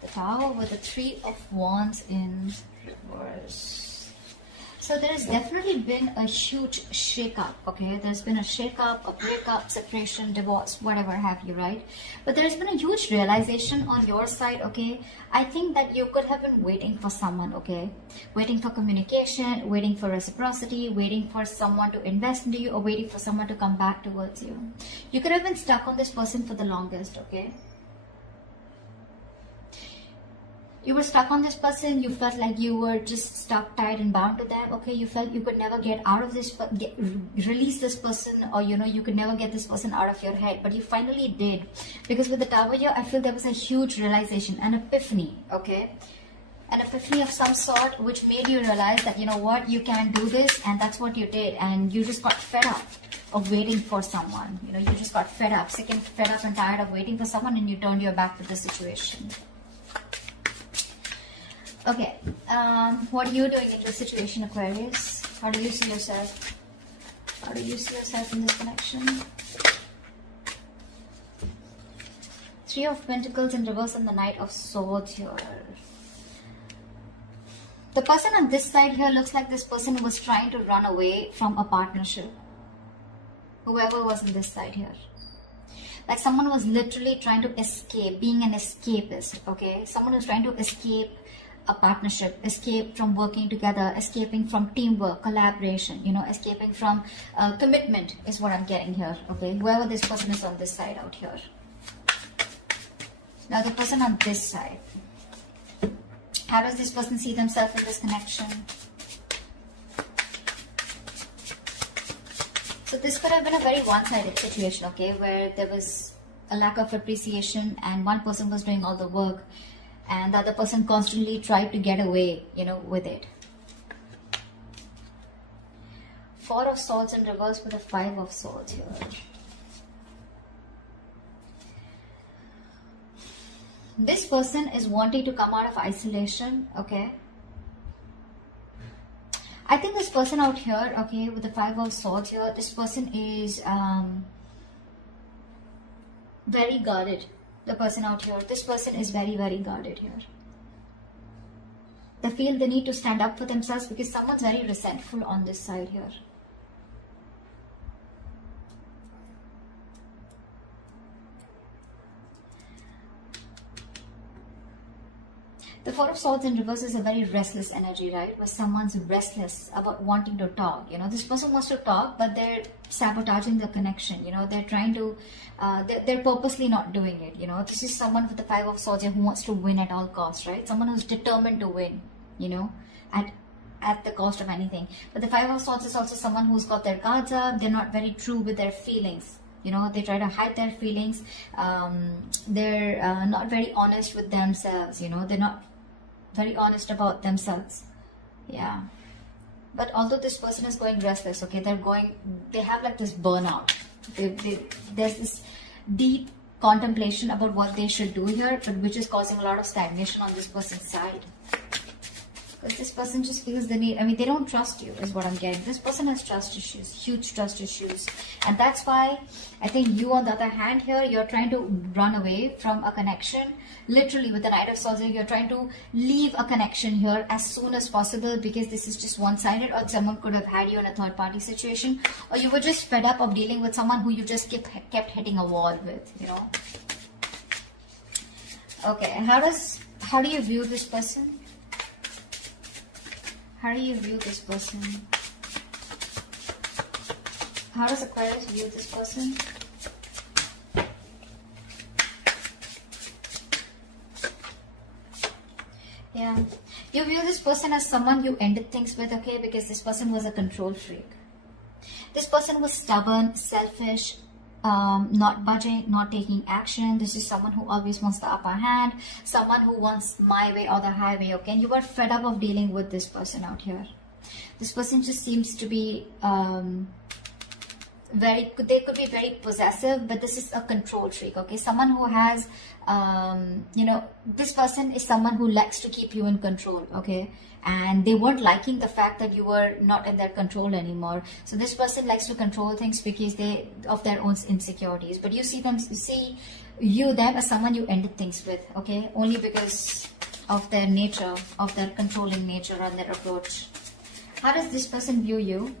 The Tower with the Three of Wands in reverse. So there has definitely been a huge shake-up, okay? There's been a shake-up, a breakup, separation, divorce, whatever have you, right? But there's been a huge realization on your side, okay? I think that you could have been waiting for someone, okay? Waiting for communication, waiting for reciprocity, waiting for someone to invest into you, or waiting for someone to come back towards you. You could have been stuck on this person for the longest, okay? You were stuck on this person, you felt like you were just stuck, tied and bound to them, okay? You felt you could never get out of this, release this person, or you could never get this person out of your head, but you finally did. Because with the Tower here, I feel there was a huge realization, an epiphany, okay? An epiphany of some sort, which made you realize that, you know what, you can do this, and that's what you did, and you just got fed up of waiting for someone. You just got fed up, fed up and tired of waiting for someone, and you turned your back to the situation. Okay, what are you doing in this situation, Aquarius? How do you see yourself? How do you see yourself in this connection? Three of Pentacles in reverse and the Knight of Swords here. The person on this side here looks like this person was trying to run away from a partnership. Whoever was on this side here. Like someone was literally trying to escape, being an escapist, okay? Someone was trying to escape a partnership, escape from working together, escaping from teamwork, collaboration, escaping from commitment is what I'm getting here, okay? Whoever this person is on this side out here. Now the person on this side. How does this person see themselves in this connection? So this could have been a very one-sided situation, okay? Where there was a lack of appreciation and one person was doing all the work, and the other person constantly tried to get away, with it. Four of Swords in reverse with a Five of Swords here. This person is wanting to come out of isolation, okay? I think this person out here, okay, with the Five of Swords here, this person is very guarded. The person out here, this person is very, very guarded here. They feel the need to stand up for themselves because someone's very resentful on this side here. The Four of Swords in reverse is a very restless energy, right? Where someone's restless about wanting to talk. This person wants to talk, but they're sabotaging the connection. They're trying to, they're purposely not doing it. This is someone with the Five of Swords who wants to win at all costs, right? Someone who's determined to win, at the cost of anything. But the Five of Swords is also someone who's got their guards up. They're not very true with their feelings. They try to hide their feelings. They're not very honest with themselves. They're not very honest about themselves. Yeah. But although this person is going restless, okay, they have like this burnout. There's this deep contemplation about what they should do here, but which is causing a lot of stagnation on this person's side. Because this person just feels the need. They don't trust you is what I'm getting. This person has trust issues, huge trust issues. And that's why I think you, on the other hand here, you're trying to run away from a connection. Literally with the Knight of Swords, you're trying to leave a connection here as soon as possible because this is just one-sided, or someone could have had you in a third-party situation, or you were just fed up of dealing with someone who you just kept hitting a wall with, Okay, how do you view this person? How do you view this person? How does Aquarius view this person? Yeah. You view this person as someone you ended things with, okay? Because this person was a control freak. This person was stubborn, selfish, not budging, not taking action. This is someone who always wants the upper hand, someone who wants my way or the highway, okay? And you are fed up of dealing with this person out here. This person just seems to be they could be very possessive, but this is a control freak, okay? Someone who has this person is someone who likes to keep you in control, okay? And they weren't liking the fact that you were not in their control anymore. So this person likes to control things because of their own insecurities. But you see you them as someone you ended things with, okay, only because of their nature, of their controlling nature and their approach. How does this person view you?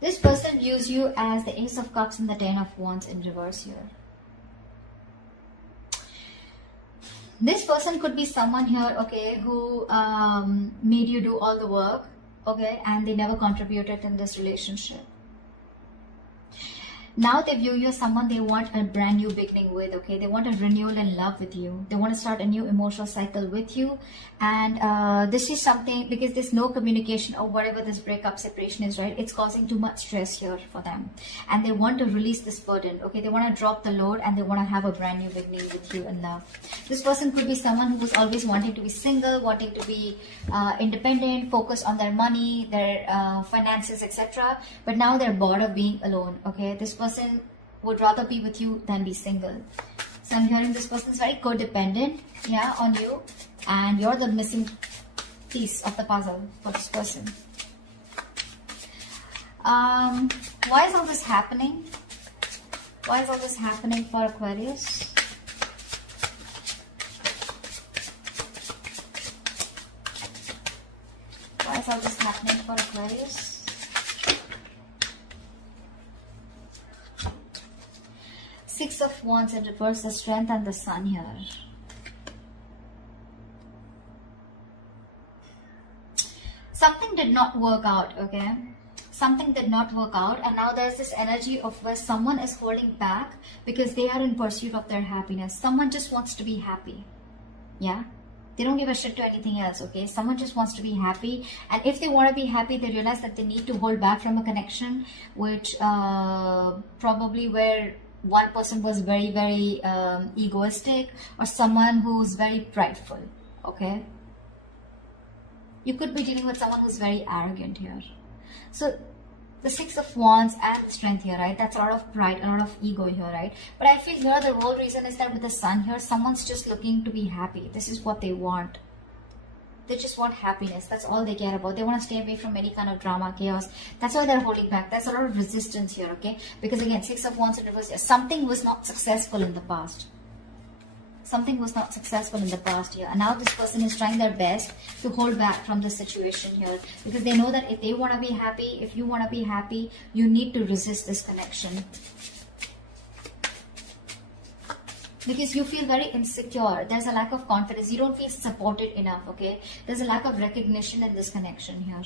This person views you as the Ace of Cups and the Ten of Wands in reverse here. This person could be someone here, okay, who made you do all the work, okay, and they never contributed in this relationship. Now they view you as someone they want a brand new beginning with, okay? They want a renewal in love with you. They want to start a new emotional cycle with you. And this is something, because there's no communication or whatever this breakup separation is, right? It's causing too much stress here for them. And they want to release this burden, okay? They want to drop the load and they want to have a brand new beginning with you in love. This person could be someone who was always wanting to be single, wanting to be independent, focus on their money, their finances, etc. But now they're bored of being alone, okay? This person would rather be with you than be single. So I'm hearing this person is very codependent, yeah, on you, and you're the missing piece of the puzzle for this person. Why is all this happening? Why is all this happening for Aquarius? Why is all this happening for Aquarius? Six of Wands in reverse, the Strength and the Sun here. Something did not work out, okay? Something did not work out, and now there's this energy of where someone is holding back because they are in pursuit of their happiness. Someone just wants to be happy, yeah? They don't give a shit to anything else, okay? Someone just wants to be happy, and if they want to be happy, they realize that they need to hold back from a connection, which probably where one person was very, very egoistic, or someone who's very prideful, okay? You could be dealing with someone who's very arrogant here. So the Six of Wands and Strength here, right? That's a lot of pride, a lot of ego here, right? But I feel here the whole reason is that with the Sun here, someone's just looking to be happy. This is what they want. They just want happiness. That's all they care about. They want to stay away from any kind of drama, chaos. That's why they're holding back. There's a lot of resistance here, okay? Because again, Six of Wands in reverse here. Something was not successful in the past. Something was not successful in the past here. And now this person is trying their best to hold back from this situation here. Because they know that if they want to be happy, if you want to be happy, you need to resist this connection. Because you feel very insecure. There's a lack of confidence. You don't feel supported enough, okay? There's a lack of recognition in this connection here.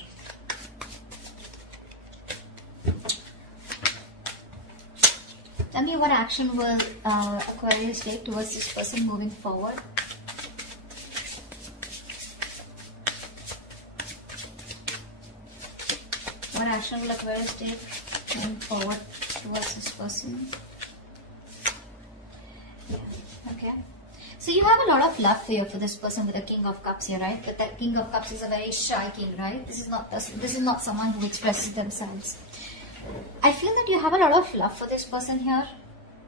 Tell me what action will Aquarius take towards this person moving forward. What action will Aquarius take moving forward towards this person? Yeah, okay. So you have a lot of love here for this person with the King of Cups here, right? But that King of Cups is a very shy king, right? This is not someone who expresses themselves. I feel that you have a lot of love for this person here,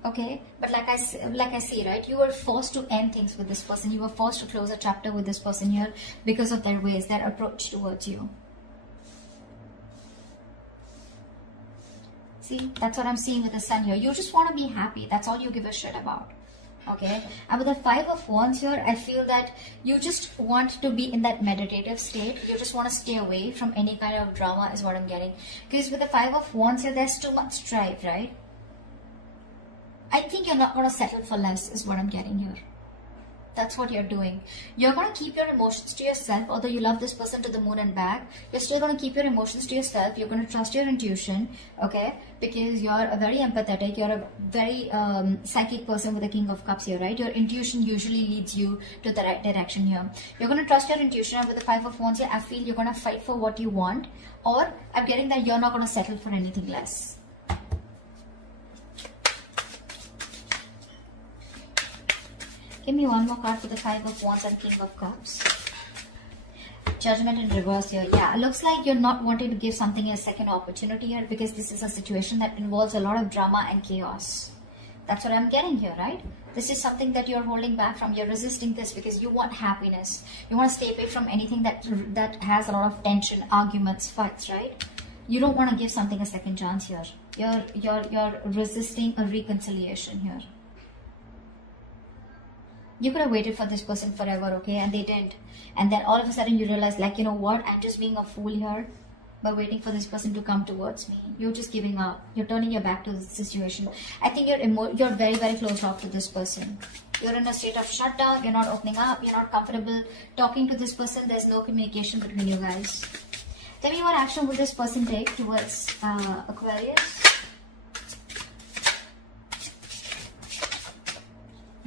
okay? But like I see, right? You were forced to end things with this person. You were forced to close a chapter with this person here because of their ways, their approach towards you. See, that's what I'm seeing with the Sun here. You just want to be happy. That's all you give a shit about. Okay, and with the Five of Wands here, I feel that you just want to be in that meditative state. You just want to stay away from any kind of drama is what I'm getting. Because with the Five of Wands here, there's too much strife, right? I think you're not going to settle for less is what I'm getting here. That's what you're doing. You're going to keep your emotions to yourself. Although you love this person to the moon and back, you're still going to keep your emotions to yourself. You're going to trust your intuition, okay? Because you're a very empathetic, you're a very psychic person with the King of Cups here, right? Your intuition usually leads you to the right direction here. You're going to trust your intuition, and with the Five of Wands here, I feel you're going to fight for what you want, or I'm getting that you're not going to settle for anything less. Give me one more card for the Five of Wands and King of Cups. Judgment in reverse here. Yeah, it looks like you're not wanting to give something a second opportunity here because this is a situation that involves a lot of drama and chaos. That's what I'm getting here, right? This is something that you're holding back from. You're resisting this because you want happiness. You want to stay away from anything that has a lot of tension, arguments, fights, right? You don't want to give something a second chance here. You're resisting a reconciliation here. You could have waited for this person forever, okay, and they didn't. And then all of a sudden you realize, like, you know what, I'm just being a fool here by waiting for this person to come towards me. You're just giving up. You're turning your back to the situation. I think you're very, very closed off to this person. You're in a state of shutdown. You're not opening up. You're not comfortable talking to this person. There's no communication between you guys. Tell me, what action will this person take towards Aquarius?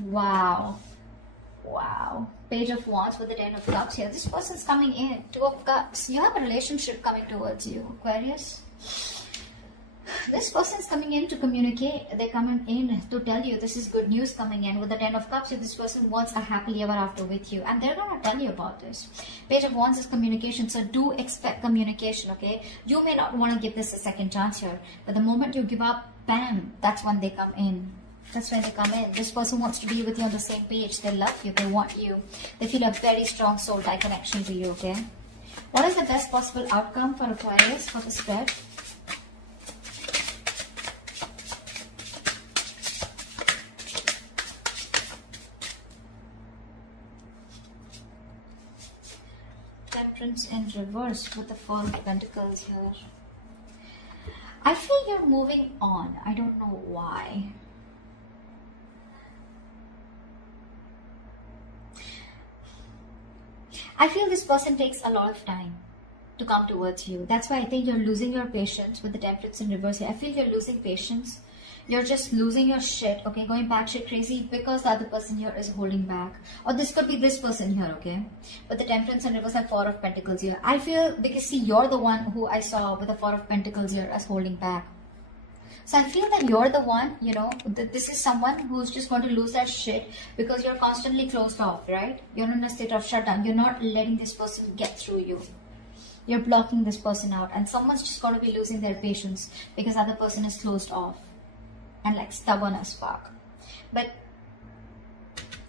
Wow. Wow. Page of Wands with the 10 of Cups here. This person's coming in. 2 of Cups. You have a relationship coming towards you, Aquarius. This person's coming in to communicate. They're coming in to tell you this is good news coming in. With the 10 of Cups, this person wants a happily ever after with you. And they're going to tell you about this. Page of Wands is communication. So do expect communication, okay? You may not want to give this a second chance here. But the moment you give up, bam, that's when they come in. That's when they come in. This person wants to be with you on the same page. They love you. They want you. They feel a very strong soul tie connection to you, okay? What is the best possible outcome for Aquarius for the spread? Temperance in reverse with the 4 of Pentacles here. I feel you're moving on. I don't know why. I feel this person takes a lot of time to come towards you. That's why I think you're losing your patience with the Temperance in reverse here. I feel you're losing patience. You're just losing your shit, okay? Going batshit crazy because the other person here is holding back. Or this could be this person here, okay? But the Temperance in reverse and 4 of Pentacles here. I feel, because see, you're the one who I saw with the 4 of Pentacles here as holding back. So I feel that you're the one, you know, this is someone who's just going to lose their shit because you're constantly closed off, right? You're in a state of shutdown. You're not letting this person get through you. You're blocking this person out. And someone's just going to be losing their patience because the other person is closed off and like stubborn as fuck. But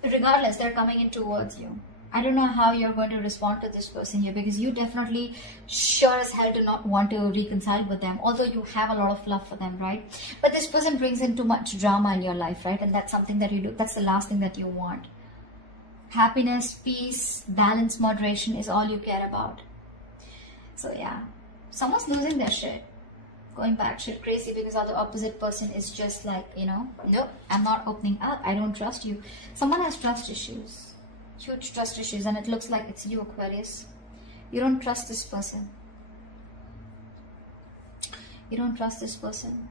regardless, they're coming in towards you. I don't know how you're going to respond to this person here because you definitely sure as hell do not want to reconcile with them, although you have a lot of love for them, right? But this person brings in too much drama in your life, right? And that's something that you do. That's the last thing that you want. Happiness, peace, balance, moderation is all you care about. So yeah, someone's losing their shit. Going back shit crazy because the opposite person is just like, you know, nope, I'm not opening up. I don't trust you. Someone has trust issues. Huge trust issues, and it looks like it's you, Aquarius. You don't trust this person. You don't trust this person.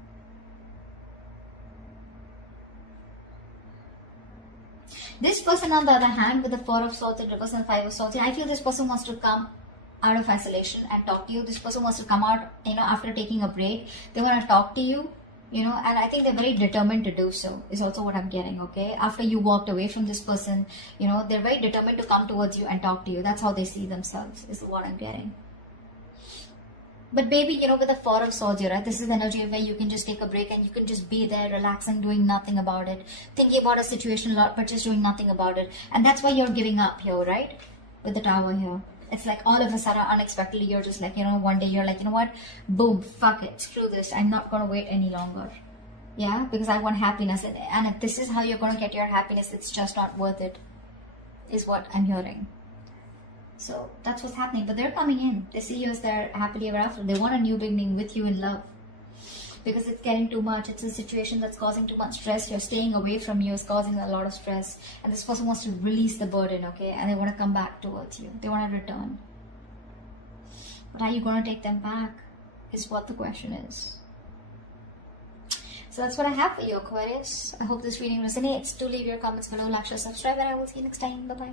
This person, on the other hand, with the 4 of Swords in reverse and 5 of Swords, I feel this person wants to come out of isolation and talk to you. This person wants to come out, you know, after taking a break. They want to talk to you. You know, and I think they're very determined to do so, is also what I'm getting, okay? After you walked away from this person, you know, they're very determined to come towards you and talk to you. That's how they see themselves, is what I'm getting. But baby, you know, with the 4 of Swords here, right? This is the energy where you can just take a break and you can just be there, relaxing, doing nothing about it. Thinking about a situation a lot, but just doing nothing about it. And that's why you're giving up here, right? With the Tower here. It's like all of a sudden, unexpectedly, you're just like, you know, one day you're like, you know what? Boom, fuck it, screw this. I'm not going to wait any longer. Yeah, because I want happiness. And if this is how you're going to get your happiness, it's just not worth it, is what I'm hearing. So that's what's happening. But they're coming in. They see you as their happily ever after. They want a new beginning with you in love. Because it's getting too much. It's a situation that's causing too much stress. You're staying away from you is causing a lot of stress. And this person wants to release the burden, okay? And they want to come back towards you. They want to return. But are you going to take them back? Is what the question is. So that's what I have for you, Aquarius. I hope this reading resonates. Do leave your comments below, like, share, subscribe, and I will see you next time. Bye-bye.